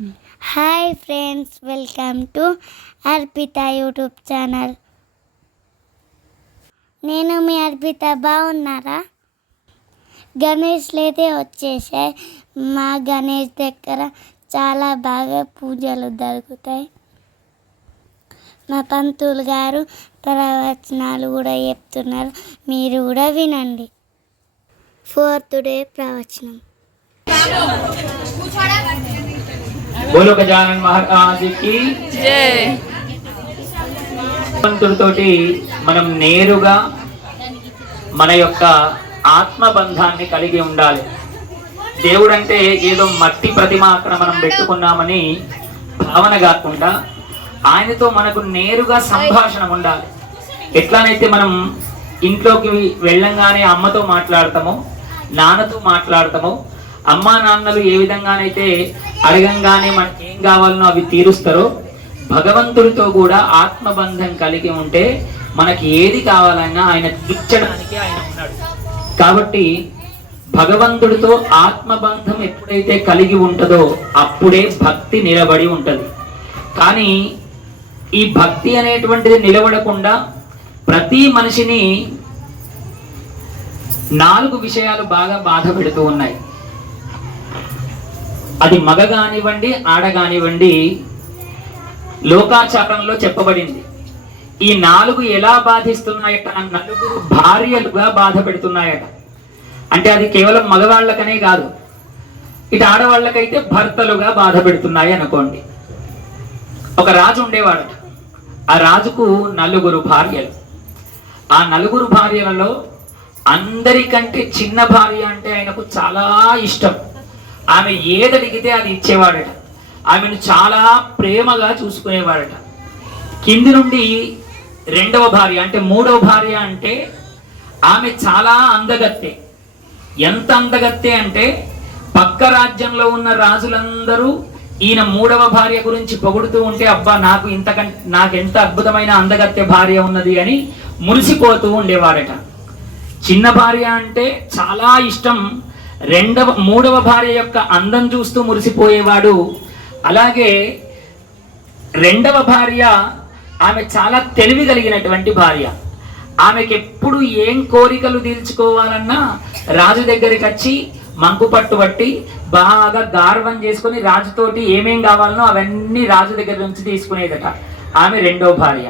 Hi friends, welcome to Arpita YouTube channel. నేను మీ అర్పిత. బాగున్నారా? గణేష్లు అయితే వచ్చేసాయి. మా గణేష్ దగ్గర చాలా బాగా పూజలు జరుగుతాయి. మా పంతులు గారు ప్రవచనాలు కూడా చెప్తున్నారు, మీరు కూడా వినండి. 4th డే ప్రవచనం. బోలో గజానన్ మహారాజుకి జై. భగవంతుడితోటి మనం నేరుగా మన యొక్క ఆత్మబంధాన్ని కలిగి ఉండాలి. దేవుడు అంటే ఏదో మట్టి ప్రతిమ అక్కడ మనం పెట్టుకున్నామని భావన కాకుండా ఆయనతో మనకు నేరుగా సంభాషణ ఉండాలి. ఎట్లానైతే మనం ఇంట్లోకి వెళ్ళంగానే అమ్మతో మాట్లాడతామో, నాన్నతో మాట్లాడతామో, అమ్మా నాన్నలు ఏ విధంగానైతే అడగంగానే మనకి ఏం కావాలనో అవి తీరుస్తారో, భగవంతుడితో కూడా ఆత్మబంధం కలిగి ఉంటే మనకి ఏది కావాలన్నా ఆయన తీర్చడానికి ఆయన ఉన్నాడు. కాబట్టి భగవంతుడితో ఆత్మబంధం ఎప్పుడైతే కలిగి ఉంటుందో అప్పుడే భక్తి నిలబడి ఉంటుంది. కానీ ఈ భక్తి అనేటువంటిది నిలబడకుండా ప్రతి మనిషిని 4 విషయాలు బాగా బాధ పెడుతూ ఉన్నాయి. అది మగ కానివ్వండి, ఆడ కానివ్వండి, లోకాచారంలో చెప్పబడింది. ఈ 4 ఎలా బాధిస్తున్నాయట? 4 భార్యలుగా బాధ పెడుతున్నాయట. అంటే అది కేవలం మగవాళ్ళకనే కాదు, ఇటు ఆడవాళ్ళకైతే భర్తలుగా బాధ పెడుతున్నాయి అనుకోండి. ఒక రాజు ఉండేవాడట. ఆ రాజుకు 4 భార్యలు. ఆ 4 భార్యలలో అందరికంటే చిన్న భార్య అంటే ఆయనకు చాలా ఇష్టం. ఆమె ఏదడిగితే అది ఇచ్చేవాడట. ఆమెను చాలా ప్రేమగా చూసుకునేవాడట. కింది నుండి 2వ భార్య అంటే 3వ భార్య అంటే ఆమె చాలా అందగత్తె. ఎంత అందగత్తె అంటే పక్క రాజ్యంలో ఉన్న రాజులందరూ ఈయన 3వ భార్య గురించి పొగుడుతూ ఉంటే, అబ్బా నాకెంత అద్భుతమైన అందగత్తె భార్య ఉన్నది అని మురిసిపోతూ ఉండేవాడట. చిన్న భార్య అంటే చాలా ఇష్టం. 3వ భార్య యొక్క అందం చూస్తూ మురిసిపోయేవాడు. అలాగే 2వ భార్య ఆమె చాలా తెలివి కలిగినటువంటి భార్య. ఆమెకి ఎప్పుడు ఏం కోరికలు తీర్చుకోవాలన్నా రాజు దగ్గరికి వచ్చి మంకు పట్టుబట్టి బాగా గార్వం చేసుకుని రాజుతోటి ఏమేం కావాలనో అవన్నీ రాజు దగ్గర నుంచి తీసుకునేదట. ఆమె 2వ భార్య.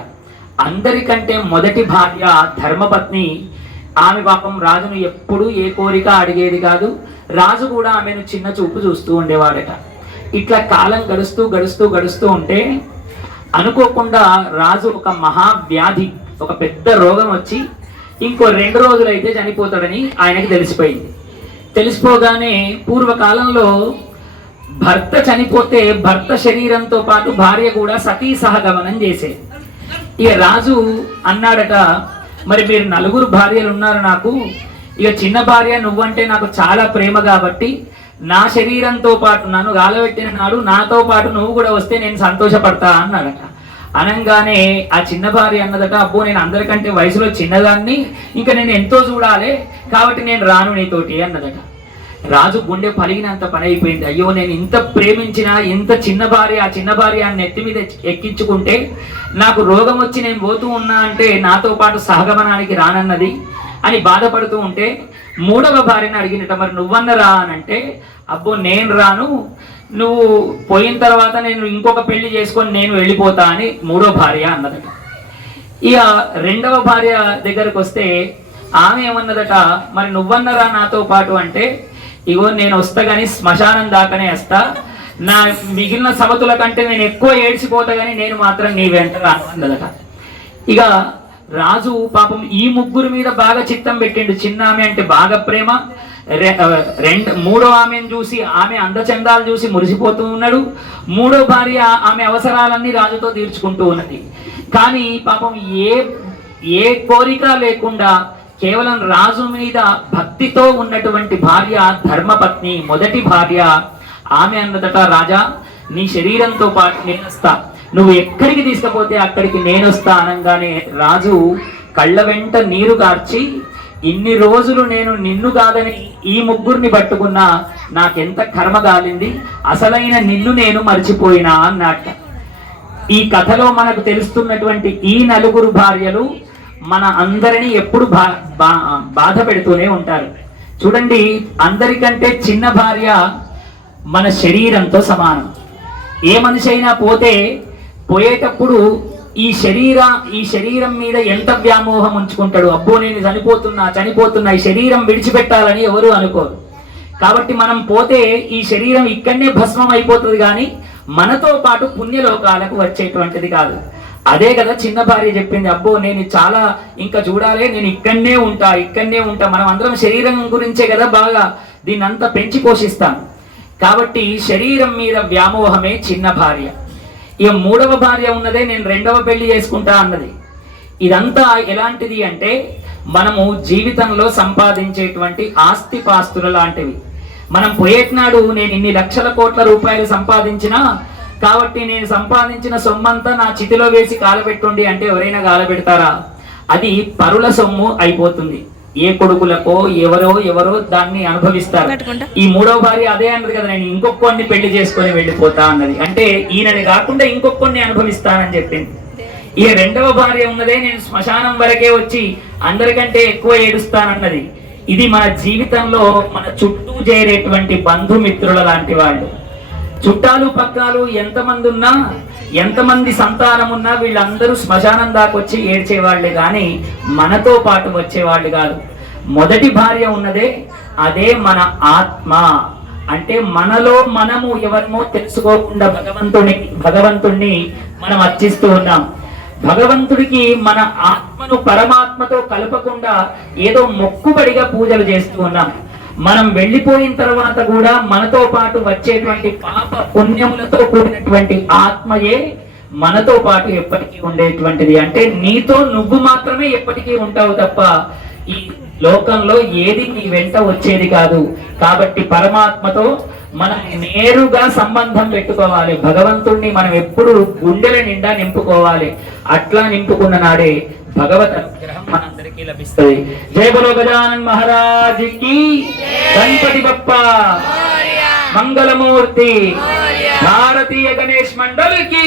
అందరికంటే మొదటి భార్య ధర్మపత్ని. ఆమె పాపం రాజును ఎప్పుడు ఏ కోరిక అడిగేది కాదు. రాజు కూడా ఆమెను చిన్న చూపు చూస్తూ ఉండేవాడట. ఇట్లా కాలం గడుస్తూ గడుస్తూ గడుస్తూ ఉంటే అనుకోకుండా రాజు ఒక మహావ్యాధి, ఒక పెద్ద రోగం వచ్చి ఇంకో 2 రోజులైతే చనిపోతాడని ఆయనకి తెలిసిపోయింది. తెలిసిపోగానే పూర్వకాలంలో భర్త చనిపోతే భర్త శరీరంతో పాటు భార్య కూడా సతీ సహగమనం చేసేది. ఇక రాజు అన్నాడట, మరి మీరు 4 భార్యలు ఉన్నారు నాకు, ఇక చిన్న భార్య నువ్వంటే నాకు చాలా ప్రేమ కాబట్టి నా శరీరంతో పాటు నన్ను గాలబెట్టిన నాడు నాతో పాటు నువ్వు కూడా వస్తే నేను సంతోషపడతా అన్నాడట. అనంగానే ఆ చిన్న భార్య అన్నదట, అబ్బో నేను అందరికంటే వయసులో చిన్నదాన్ని, ఇంకా నేను ఎంతో చూడాలి కాబట్టి నేను రాను నీతోటి అన్నదట. రాజు గుండె పలిగినంత పని అయిపోయింది. అయ్యో నేను ఇంత ప్రేమించిన ఇంత చిన్న భార్య, ఆ చిన్న భార్య నెత్తి మీద ఎక్కించుకుంటే నాకు రోగం వచ్చి నేను పోతూ ఉన్నా అంటే నాతో పాటు సహగమనానికి రానన్నది అని బాధపడుతూ ఉంటే 3వ భార్యను అడిగినట, మరి నువ్వన్నరా అని అంటే, అబ్బో నేను రాను, నువ్వు పోయిన తర్వాత నేను ఇంకొక పెళ్లి చేసుకొని నేను వెళ్ళిపోతా అని 3వ భార్య అన్నదట. ఇక 2వ భార్య దగ్గరకు వస్తే ఆమె ఏమన్నదట, మరి నువ్వన్నరా నాతో పాటు అంటే, ఇగో నేను వస్తా కానీ శ్మశానం దాకానే వస్తా, నా మిగిలిన సవతుల కంటే నేను ఎక్కువ ఏడ్చిపోతా కానీ నేను మాత్రం నీ వెంట అన్నదట. ఇక రాజు పాపం ఈ 3 మీద బాగా చిత్తం పెట్టిండు. చిన్న ఆమె అంటే బాగా ప్రేమ, 3వ ఆమెను చూసి ఆమె అందచందాలు చూసి మురిసిపోతూ ఉన్నాడు. 3వ భార్య ఆమె అవసరాలన్నీ రాజుతో తీర్చుకుంటూ ఉన్నది. కానీ పాపం ఏ కోరిక లేకుండా కేవలం రాజు మీద భక్తితో ఉన్నటువంటి భార్య ధర్మపత్ని, మొదటి భార్య. ఆమె అన్నదట, రాజా నీ శరీరంతో పాటు నేను వస్తా, నువ్వు ఎక్కడికి తీసుకుపోతే అక్కడికి నేను వస్తా అనగానే రాజు కళ్ళ వెంట నీరు కార్చి ఇన్ని రోజులు నేను నిన్ను కాదని ఈ ముగ్గురిని పట్టుకున్నా నాకెంత కర్మ కాలింది, అసలైన నిన్ను నేను మర్చిపోయినా అన్నట్ట. ఈ కథలో మనకు తెలుస్తున్నటువంటి ఈ నలుగురు భార్యలు మన అందరినీ ఎప్పుడు బాధ పెడుతూనే ఉంటారు. చూడండి, అందరికంటే చిన్న భార్య మన శరీరంతో సమానం. ఏ మనిషి అయినా పోయేటప్పుడు ఈ శరీరం మీద ఎంత వ్యామోహం ఉంచుకుంటాడు. అబ్బో నేను చనిపోతున్నా ఈ శరీరం విడిచిపెట్టాలని ఎవరు అనుకోరు. కాబట్టి మనం పోతే ఈ శరీరం ఇక్కడనే భస్మం అయిపోతుంది, కానీ మనతో పాటు పుణ్యలోకాలకు వచ్చేటువంటిది కాదు. అదే కదా చిన్న భార్య చెప్పింది, అబ్బో నేను చాలా ఇంకా చూడాలి, నేను ఇక్కడనే ఉంటా. మనం అందరం శరీరం గురించే కదా బాగా దీన్ని అంతా పెంచి పోషిస్తాం. కాబట్టి శరీరం మీద వ్యామోహమే చిన్న భార్య. ఇక మూడవ భార్య ఉన్నదే నేను రెండవ పెళ్లి చేసుకుంటా అన్నది. ఇదంతా ఎలాంటిది అంటే మనము జీవితంలో సంపాదించేటువంటి ఆస్తిపాస్తుల లాంటివి. మనం పోయేటినాడు నేను ఇన్ని లక్షల కోట్ల రూపాయలు సంపాదించినా, కాబట్టి నేను సంపాదించిన సొమ్మంతా నా చితిలో వేసి కాలబెట్టుండి అంటే ఎవరైనా కాలబెడతారా? అది పరుల సొమ్ము అయిపోతుంది. ఏ కొడుకులకో ఎవరో దాన్ని అనుభవిస్తారు. ఈ మూడవ భార్య అదే అన్నది కదా, నేను ఇంకొన్ని పెళ్లి చేసుకొని వెళ్ళిపోతా అన్నది. అంటే ఈయనని కాకుండా ఇంకొన్ని అనుభవిస్తానని చెప్పింది. ఈ రెండవ భార్య ఉన్నదే నేను శ్మశానం వరకే వచ్చి అందరికంటే ఎక్కువ ఏడుస్తానన్నది. ఇది మన జీవితంలో మన చుట్టూ చేరేటువంటి బంధుమిత్రుల లాంటి వాళ్ళు. చుట్టాలు పక్కాలు ఎంతమంది ఉన్నా, ఎంతమంది సంతానం ఉన్నా వీళ్ళందరూ శ్మశానం దాకొచ్చి ఏడ్చేవాళ్లే కానీ మనతో పాటు వచ్చేవాళ్ళు కాదు. మొదటి భార్య ఉన్నదే అదే మన ఆత్మ. అంటే మనలో మనము ఎవరినో తెలుసుకోకుండా భగవంతుణ్ణి మనం అర్చిస్తూ ఉన్నాం. భగవంతుడికి మన ఆత్మను పరమాత్మతో కలపకుండా ఏదో మొక్కుబడిగా పూజలు చేస్తూ ఉన్నాం. మనం వెళ్ళిపోయిన తర్వాత కూడా మనతో పాటు వచ్చేటువంటి పాప పుణ్యములతో కూడినటువంటి ఆత్మయే మనతో పాటు ఎప్పటికీ ఉండేటువంటిది. అంటే నీతో నువ్వు మాత్రమే ఎప్పటికీ ఉంటావు తప్ప ఈ లోకంలో ఏది నీ వెంట వచ్చేది కాదు. కాబట్టి పరమాత్మతో మనం నేరుగా సంబంధం పెట్టుకోవాలి. భగవంతుణ్ణి మనం ఎప్పుడు గుండెల నిండా నింపుకోవాలి. అట్లా నింపుకున్న నాడే భగవత్ అనుగ్రహం మనందరికీ లభిస్తుంది. జై బలో గజానన్ మహారాజ్ కి, గణపతి బప్ప మంగళమూర్తి, భారతీయ గణేష్ మండల్ కి.